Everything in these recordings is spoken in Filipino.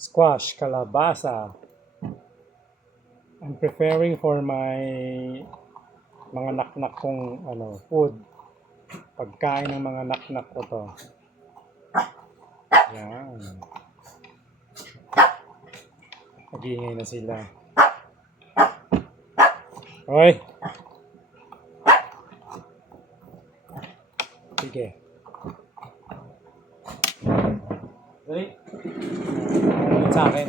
squash, kalabasa. I'm preparing for my mga naknak kong food. Pagkain ng mga naknak ko to. Yan. Nag-iingay na sila. Hoy! Sige. Hoy! Ano sa akin?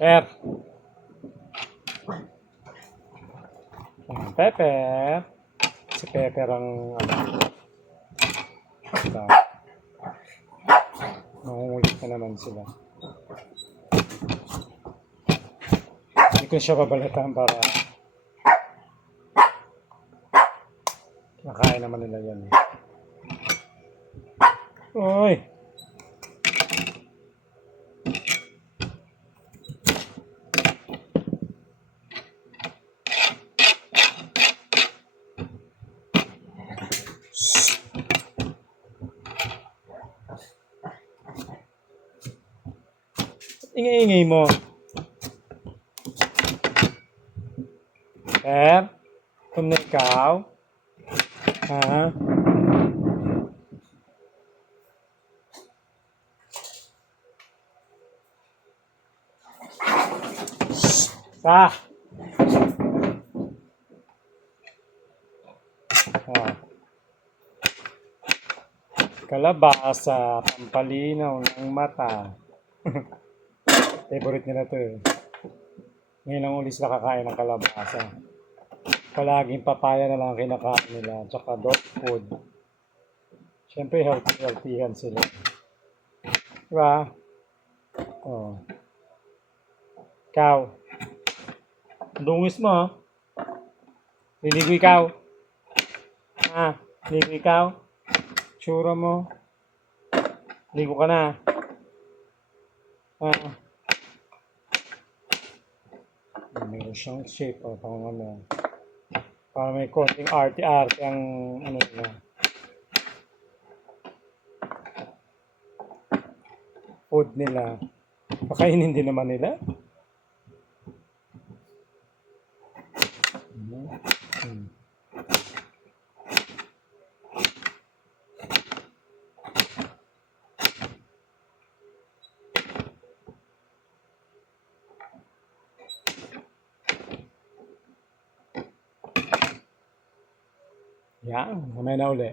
Pep! Pepper! Si Pepper ang nangungulit na naman sila. Hindi ko siya babalatan para nakain naman nila yan. Uy! Ingay-ingay mo. Pep? Kung na ikaw? Ha? Ah! Oh. Kalabasa, pampalinaw ng mata. Favorite nila to eh. Ngayon lang ulit sila kakain ng kalabasa. Palaging papaya na lang kinakain nila. Tsaka dog food. Siyempre healthy yan sila. Diba? Oh. Ikaw. Dungis mo. Liligo ikaw. Ligo ikaw. Tsura mo. Ligo ka na. Mayroon siyang shape o para may konting arte-arte ang nila. Food nila. Pakainin din naman nila. Yan, mamaya na uli.